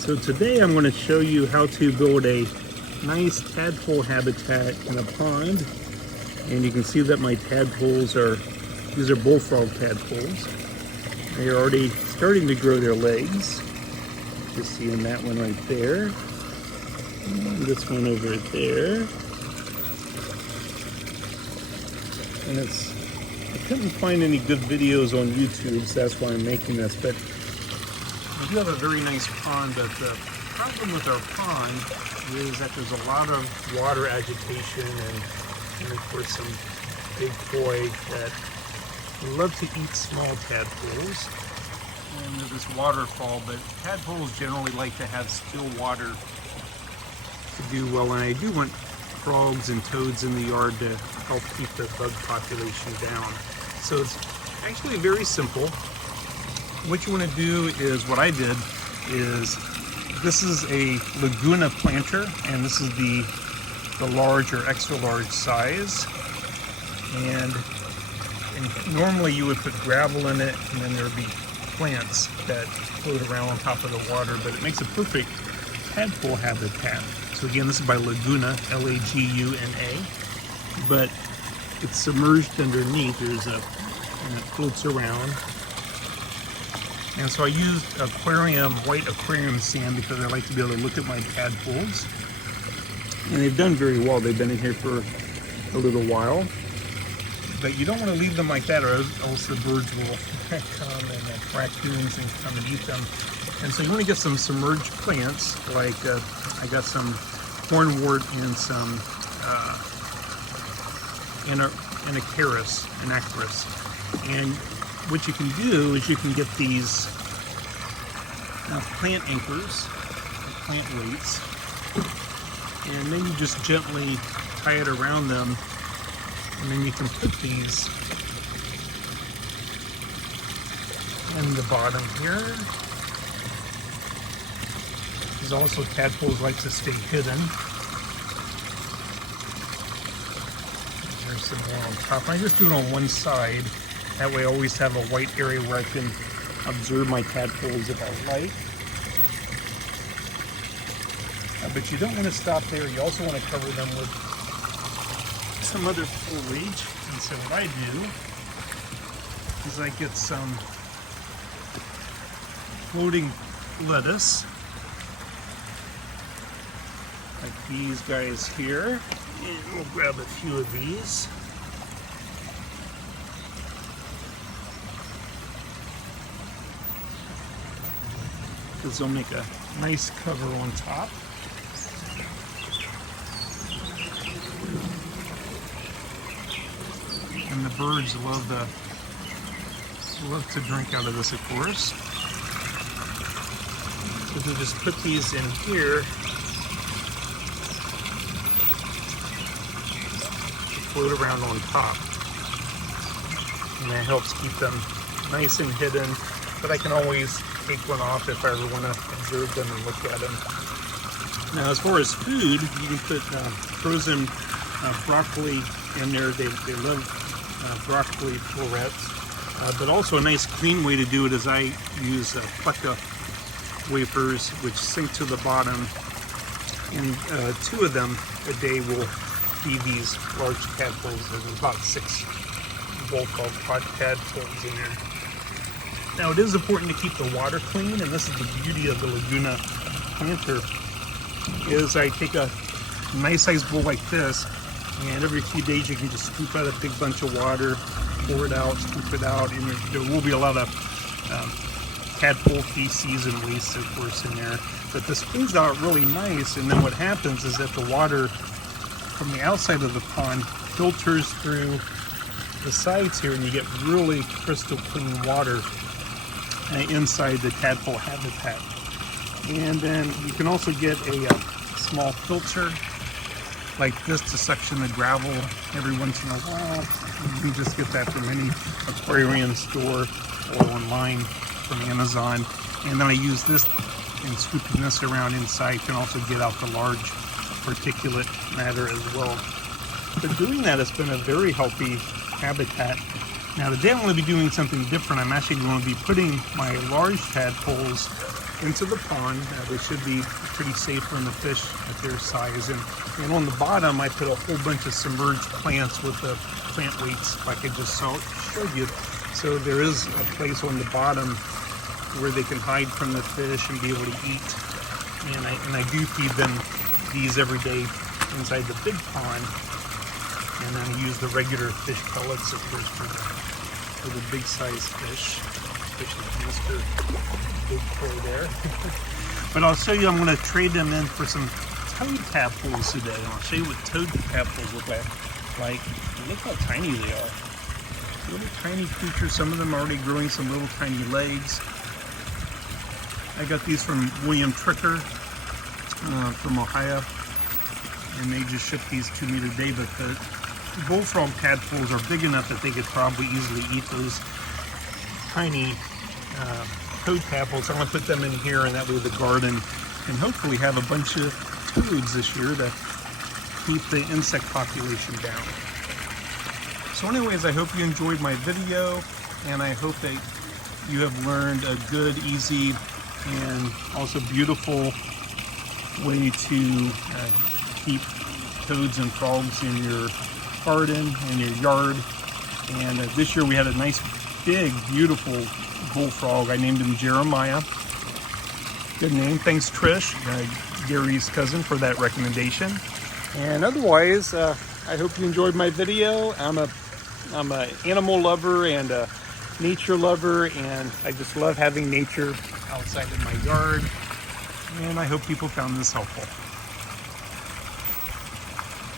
So today I'm going to show you how to build a nice tadpole habitat in a pond. And you can see that my tadpoles these are bullfrog tadpoles. They are already starting to grow their legs. Just seeing that one right there. And this one over there. And I couldn't find any good videos on YouTube, so that's why I'm making this. But we do have a very nice pond, but the problem with our pond is that there's a lot of water agitation and of course some big koi that love to eat small tadpoles. And there's this waterfall, but tadpoles generally like to have still water to do well. And I do want frogs and toads in the yard to help keep the bug population down. So it's actually very simple. What you want to do is, what I did is, this is a Laguna Planter, and this is the large or extra large size. And normally you would put gravel in it, and then there would be plants that float around on top of the water, but it makes a perfect tadpole habitat. So again, this is by Laguna, L-A-G-U-N-A, but it's submerged underneath. And it floats around. And so I used white aquarium sand because I like to be able to look at my tadpoles. And they've done very well. They've been in here for a little while. But you don't want to leave them like that, or else the birds will come, and the raccoons and come and eat them. And so you want to get some submerged plants, like I got some hornwort and some anacharis. And what you can do is you can get these plant anchors, plant weights, and then you just gently tie it around them, and then you can put these in the bottom here. Because also tadpoles like to stay hidden. There's some more on top. I just do it on one side. That way I always have a white area where I can observe my tadpoles if I like. But you don't want to stop there. You also want to cover them with some other foliage. And so what I do is I get some floating lettuce, like these guys here. And we'll grab a few of these. Because they'll make a nice cover on top. And the birds love to drink out of this, of course. So we'll just put these in here to float around on top. And that helps keep them nice and hidden, but I can always take one off if I ever want to observe them and look at them. Now, as far as food, you can put frozen broccoli in there. They love broccoli florets. But also a nice clean way to do it is I use plucka wafers, which sink to the bottom, and 2 of them a day will feed these large tadpoles. There's about 6 bullfrog tadpoles in there. Now, it is important to keep the water clean, and this is the beauty of the Laguna Planter, is I take a nice sized bowl like this, and every few days you can just scoop out a big bunch of water, pour it out, scoop it out, and there will be a lot of tadpole feces and waste, of course, in there. But this cleans out really nice, and then what happens is that the water from the outside of the pond filters through the sides here, and you get really crystal clean water inside the tadpole habitat. And then you can also get a small filter like this to suction the gravel every once in a while. You can just get that from any aquarium store or online from Amazon. And then I use this, and scooping this around inside can also get out the large particulate matter as well. But doing that has been a very healthy habitat. Now today I'm going to be doing something different. I'm actually going to be putting my large tadpoles into the pond. They should be pretty safe from the fish at their size. And on the bottom, I put a whole bunch of submerged plants with the plant weights, like I just showed you. So there is a place on the bottom where they can hide from the fish and be able to eat. And I do feed them these every day inside the big pond. And then I use the regular fish pellets, of course, for the big size fish, especially Mr. Big Toy there. But I'll show you, I'm going to trade them in for some toad tadpoles today. And I'll show you what toad tadpoles look like. Look how tiny they are. Little tiny creatures. Some of them are already growing some little tiny legs. I got these from William Tricker from Ohio. And they just ship these to me today. But the bullfrog tadpoles are big enough that they could probably easily eat those tiny toad tadpoles. So I'm going to put them in here, and that way the garden can hopefully have a bunch of toads this year to keep the insect population down. So anyways, I hope you enjoyed my video, and I hope that you have learned a good, easy, and also beautiful way to keep toads and frogs in your garden and your yard. And this year we had a nice, big, beautiful bullfrog. I named him Jeremiah. Good name. Thanks, Trish, Gary's cousin, for that recommendation. And otherwise, I hope you enjoyed my video. I'm an animal lover and a nature lover, and I just love having nature outside of my yard. And I hope people found this helpful.